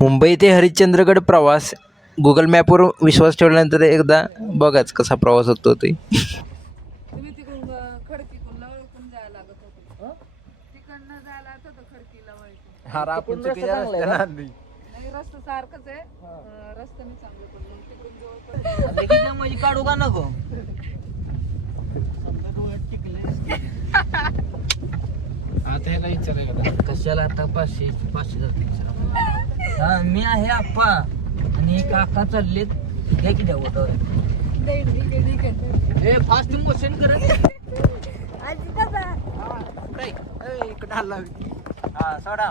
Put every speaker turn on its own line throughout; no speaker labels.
मुंबई ते हरिश्चंद्रगड प्रवास. गुगल मॅपवर विश्वास ठेवल्यानंतर एकदा बघाच कसा प्रवास होतो ते.
तुम्ही तिकडून अं, खडकीकडून लवळीकडून जायला लागत होतं. तिकडनं जायला लागत होतं खडकीला वळीकडून नाही रस्ता सारखंच आहे. अं, रस्त्याने चांगले पण मग तिकडून जवळ
काढू का नको?
आता
कशाला आता पाचशे पाचशे जातील हा मी आहे आप्पा. आणि काका चाललेत. द्या की ओटावर ए फास्ट मोशन करत
इकडे हल्ला
हा सोडा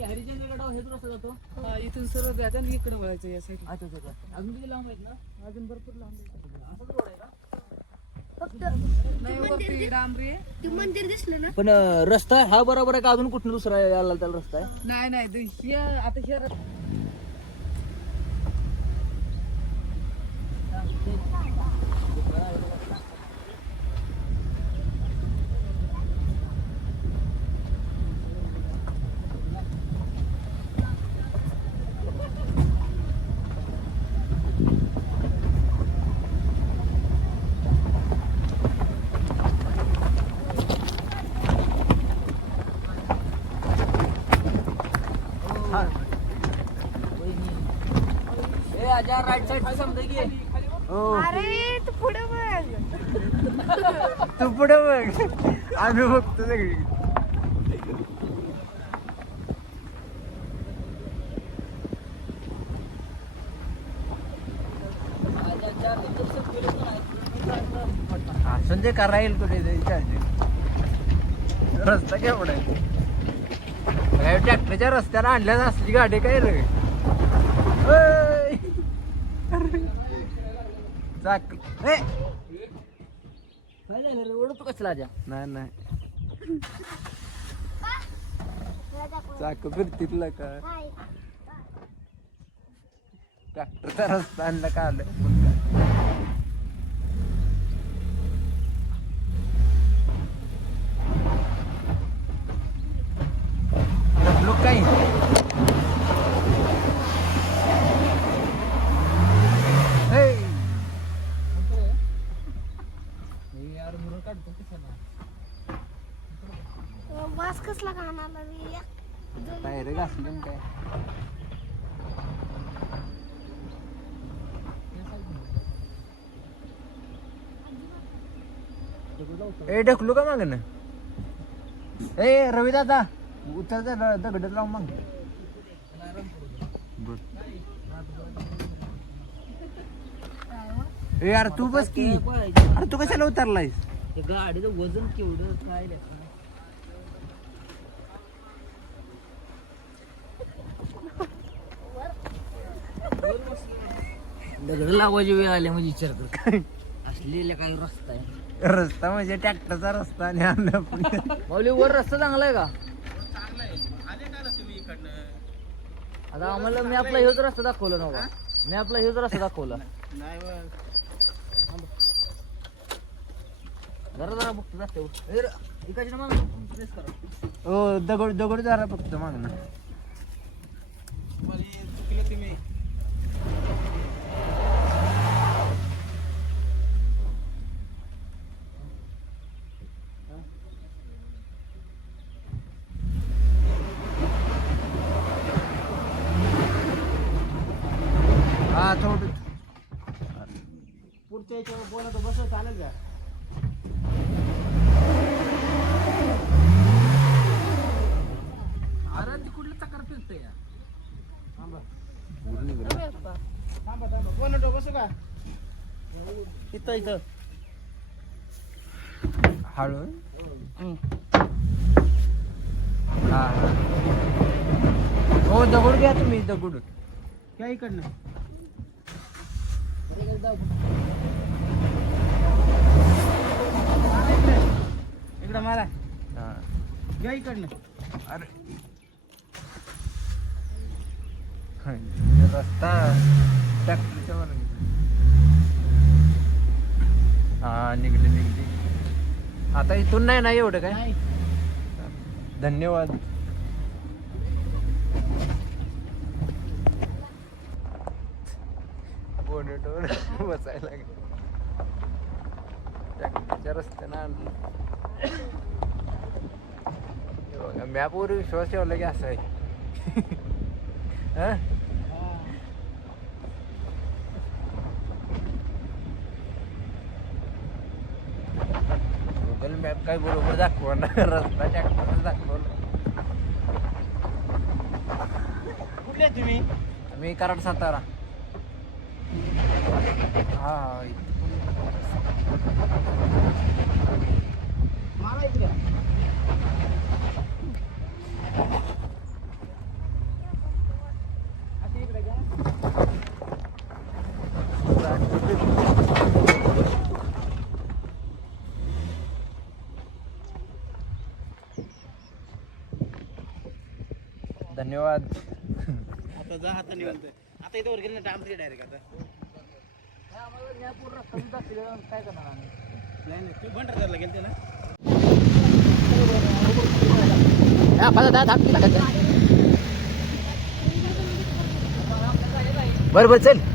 हरिचंद्रगडावर हेच रस्ता जातो
हा, इथून सरळ जायचं आणि इकडे वळायचं या साईड
अच्छा अच्छा. अजून किती लांब आहेत ना?
अजून भरपूर लांब आहे.
असाच रोड आहे का पण रस्ता हा बरोबर आहे का? अजून कुठं दुसरा यायला त्याला रस्ता आहे?
नाही नाही ते आता हे रस्ता-
ए आजा राईट साईड समजा की
अरे तू पुढे बघ.
तू पुढे बघ. आम्ही बघतो सगळी. ते करा येईल कुठे रस्ता काय ट्रॅक्टरच्या रस्त्याला आणल्या असली गाडी काय रे? चाक ए!
काय झालं रे? ओढतो कसला
नाही नाही. चाक फिरतील का? ट्रॅक्टरचा रस्ता आणला का आलं लोक काही हे!
वास कसला
टायर घासले काय ए ढकलू का माग ना? ए रवी दादा उतर दगड लावून मग. ए यार तू बस की. अरे तू कशाला उतरलायस?
ते गाडीचं वजन केवढं काय दगड लावायची वेळ आली म्हणजे विचार कर असलेल्या काही रस्ता आहे.
रस्ता म्हणजे ट्रॅक्टरचा रस्ता आणि आणलं.
माऊली वर रस्ता चांगला आहे का? आता आम्हाला मी आपला हेच रस्ता दाखवला नव्हता मी आपला हेच रस्ता दाखवला. जरा जरा बघतो रस्त्यावर इकडच्या मागं. Press करा.
ओ दगड दगड जरा फक्त मागणं हा थोडं
याच्यावर बोलत बस चालेल का?
अरे ती कुठलं चक्कर फिरते या?
थांबा. थांबा बोलत बसू का? इथं इथं.
हळू हा हा. हो दगड घ्या तुम्ही दगड.
या इकडनं. इकडं मारा.
हा.
या इकडनं.
अरे. रस्ता ट्रॅक्टरच्या वर हा निघले निघले. आता इथून नाही ना एवढं काय? धन्यवाद. बोनेटवर बसायला लागले. ट्रॅक्टरच्या रस्त्यानं आणलं. मॅपवर विश्वास ठेवला की असं आहे हं? गुगल मॅप काय बरोबर दाखवा ना रस्ता ट्रॅक्टर दाखवला
कुठले तुम्ही?
मी कराड सातारा. हा हा.
मला इकडे.
धन्यवाद.
आता जा हाता निघालतोय आता इथं वर गेलं ना डांबरी डायरेक्ट आता.
काय करणार आम्ही?
नाही तू भंडारदरला गेलते ना?
बरं बरं चल.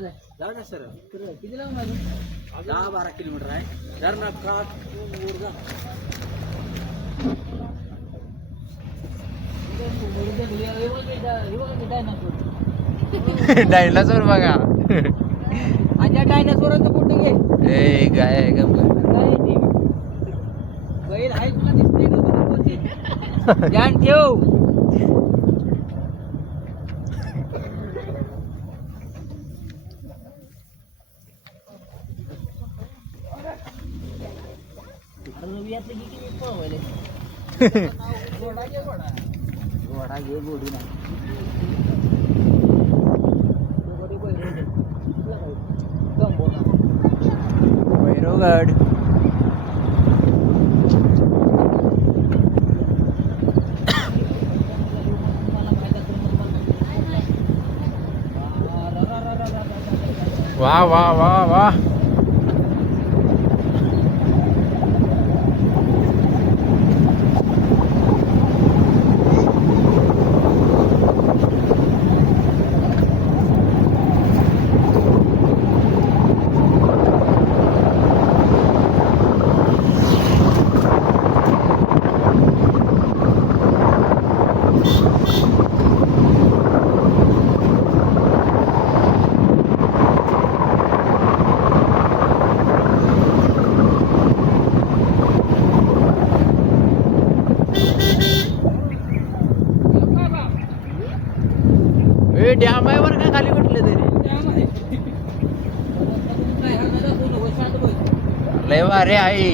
जाऊ ना किती लावून दहा बारा किलोमीटर आहे.
डायनासोर बघा.
माझ्या डायनासोराचं कुठे घे.
ए गाय आहे का
बैल आहे तुला दिसते ठेव घोडा घे गोडी ना
अवघड. वा वा वा वा.
हे काय खाली
कुठले तरी? लय वारे आहे.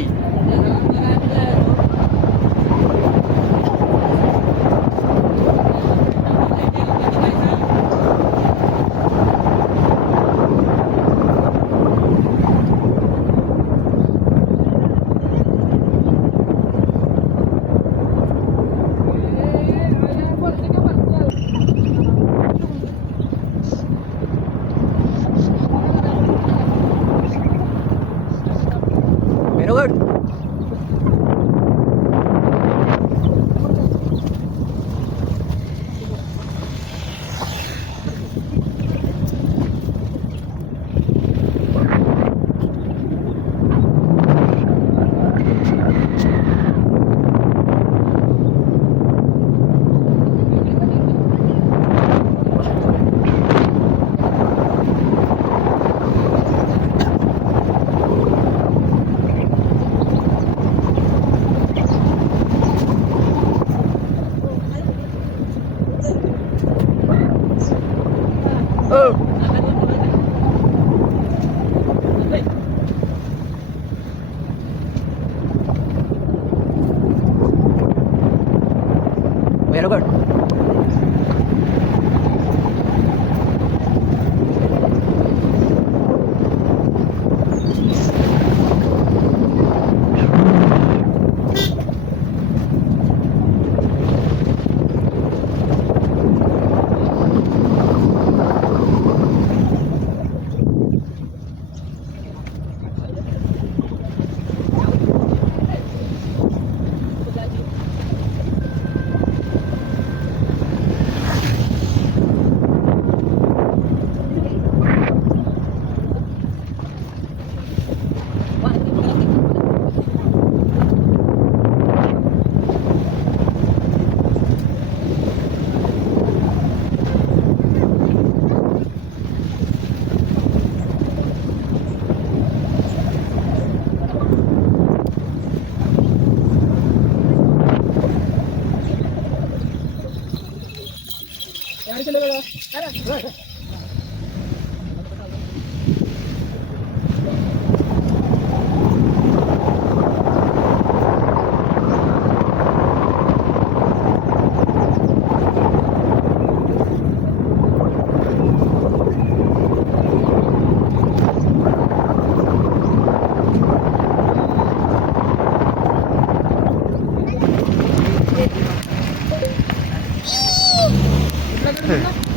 네.